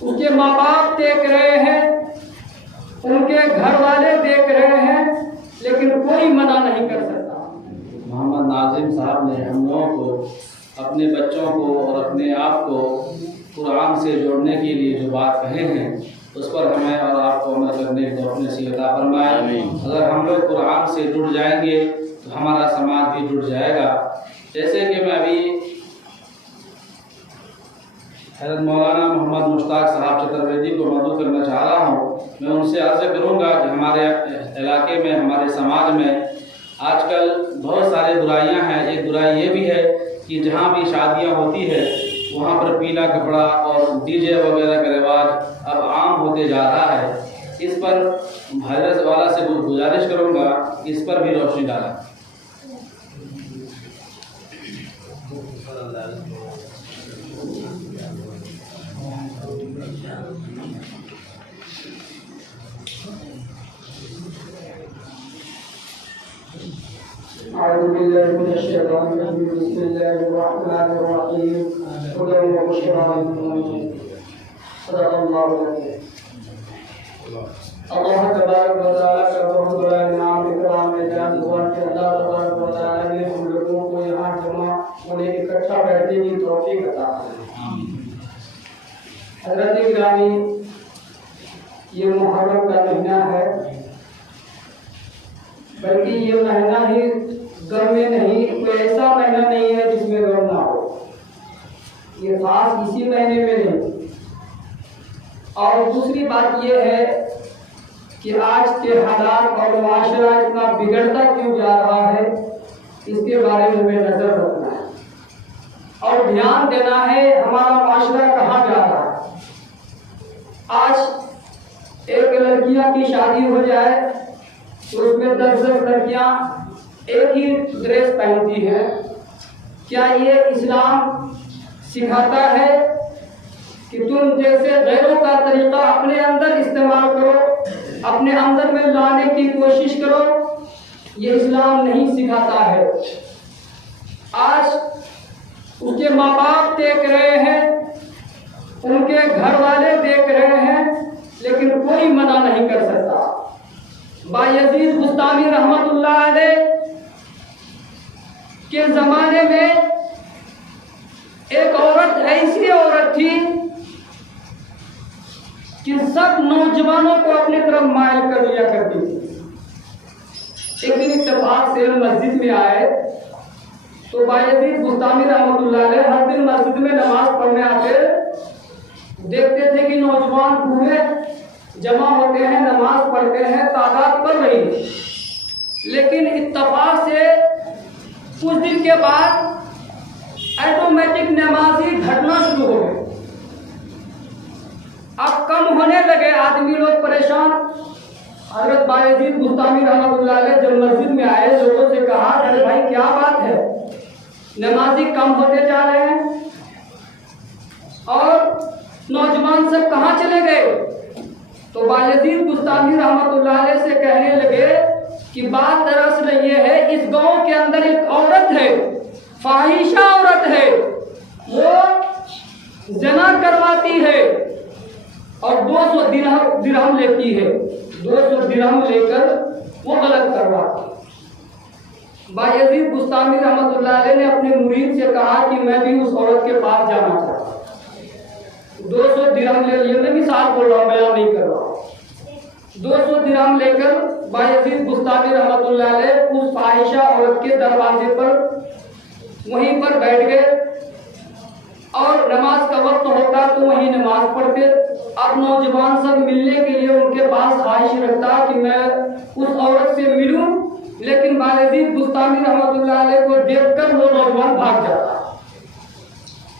اس کے ماں باپ دیکھ رہے ہیں، ان کے گھر والے دیکھ رہے ہیں، لیکن کوئی منع نہیں کر سکتا۔ محمد ناظم صاحب نے ہم لوگوں کو، اپنے بچوں کو اور اپنے آپ کو قرآن سے جوڑنے کے لیے جو بات کہے ہیں اس پر ہمیں اور آپ کو عمل کرنے کو اپنے سے عطا فرمائے۔ اگر ہم لوگ قرآن سے جڑ جائیں گے تو ہمارا سماج بھی جڑ جائے گا۔ جیسے کہ میں ابھی حضرت مولانا محمد مشتاق صاحب چترویدی کو مدعو کرنا چاہ رہا ہوں، میں ان سے عرض کروں گا کہ ہمارے علاقے میں، ہمارے سماج میں آج کل بہت سارے برائیاں ہیں۔ ایک برائی یہ بھی ہے کہ جہاں بھی شادیاں ہوتی ہے وہاں پر پیلا کپڑا اور ڈی جے وغیرہ کا رواج اب عام ہوتے جا رہا ہے۔ اس پر حضرت والا سے گزارش کروں گا کہ اس پر بھی روشنی ڈالیں۔ اعوذ باللہ من الشیطان الرجیم، بسم اللہ الرحمن الرحیم، خدا و بشرا للمؤمنین، صدق اللہ العظیم۔ اللہ تبارک و تعالیٰ کا بہت بڑا انعام اکرام اعزاز ہوا کہ اللہ تبارک و تعالیٰ نے ہم لوگوں کو یہاں جمع ہونے اکٹھا بیٹھنے کی توفیق عطا فرمائی۔ حضرت گرامی، یہ محرم کا مہینہ ہے، بلکہ یہ مہینہ ہی غم میں نہیں، کوئی ایسا مہینہ نہیں ہے جس میں غم نہ ہو۔ یہ خاص اسی مہینے میں نہیں۔ اور دوسری بات یہ ہے کہ آج کے حالات اور معاشرہ اتنا بگڑتا کیوں جا رہا ہے، اس کے بارے میں ہمیں نظر رکھنا ہے اور دھیان دینا ہے ہمارا معاشرہ کہاں جا رہا ہے۔ آج ایک لڑکیاں کی شادی ہو جائے تو اس میں 10 لڑکیاں ایک ہی ڈریس پہنتی ہیں۔ کیا یہ اسلام سکھاتا ہے کہ تم جیسے غیروں کا طریقہ اپنے اندر استعمال کرو، اپنے اندر میں لانے کی کوشش کرو؟ یہ اسلام نہیں سکھاتا ہے۔ آج اس کے ماں باپ دیکھ رہے ہیں، ان کے گھر والے دیکھ رہے ہیں، لیکن کوئی منع نہیں کر سکتا۔ بایزید بستامی رحمت اللہ علیہ کے زمانے میں ایک عورت، ایسی عورت تھی کہ سب نوجوانوں کو اپنی طرف مائل کر لیا کرتی تھی۔ ایک دن اتفاق سے مسجد میں آئے تو بایزید بستامی رحمت اللہ علیہ ہر دن مسجد میں نماز پڑھنے آتے، دیکھتے تھے کہ نوجوان بوڑھے جمع ہوتے ہیں، نماز پڑھتے ہیں، تعداد بڑھ رہی ہے، لیکن اتفاق سے کچھ دن کے بعد آٹومیٹک نمازی گھٹنا شروع ہو گئے۔ اب کم ہونے لگے، آدمی لوگ پریشان۔ حضرت بایزید بستامی رحمۃ اللہ علیہ جب مسجد میں آئے، لوگوں سے کہا ارے بھائی کیا بات ہے، نمازی کم ہوتے جا رہے ہیں اور نوجوان سب کہاں چلے گئے؟ تو بایزید بستامی رحمت اللہ علیہ سے کہنے لگے کہ بات دراصل یہ ہے، اس گاؤں کے اندر ایک عورت ہے، فاحشہ عورت ہے، وہ زنا کرواتی ہے اور 200 درہم لیتی ہے، 200 درہم لے کر وہ غلط کرواتی ہے۔ بایزید بستامی رحمت اللہ علیہ نے اپنے مرید سے کہا کہ میں بھی اس عورت کے پاس جانا چاہتا ہوں۔ 200 درہم لے لیے، میں مثال بول رہا ہوں، بیان نہیں کر رہا ہوں۔ 200 درہم لے کر بایزید بستامی رحمت اللہ علیہ اس فاحشہ عورت کے دروازے پر وہیں پر بیٹھ گئے اور نماز کا وقت ہوتا تو وہیں نماز پڑھتے۔ اب نوجوان سب ملنے کے لیے ان کے پاس خواہش رکھتا کہ میں اس عورت سے ملوں، لیکن بایزید بستامی رحمت اللہ علیہ کو دیکھ کر وہ نوجوان بھاگ جاتا۔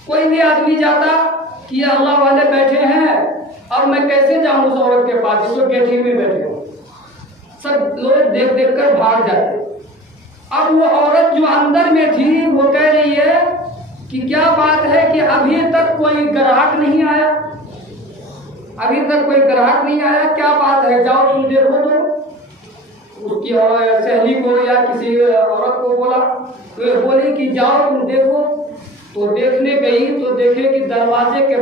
کوئی بھی آدمی جاتا کہ یہ اللہ والے بیٹھے ہیں، اب میں کیسے جاؤں اس عورت کے پاس، جو گیٹ ہی میں بیٹھے ہو، سب لوگ دیکھ دیکھ کر بھاگ جاتے۔ اب وہ عورت جو اندر میں تھی وہ کہہ رہی ہے کہ کیا بات ہے کہ ابھی تک کوئی گراہک نہیں آیا، ابھی تک کوئی گراہک نہیں آیا، کیا بات ہے، جاؤ تم دیکھو۔ تو اس کی سہیلی کو یا کسی عورت کو بولا، تو بولی کہ جاؤ تم دیکھو۔ تو دیکھنے گئی تو دیکھے کہ دروازے کے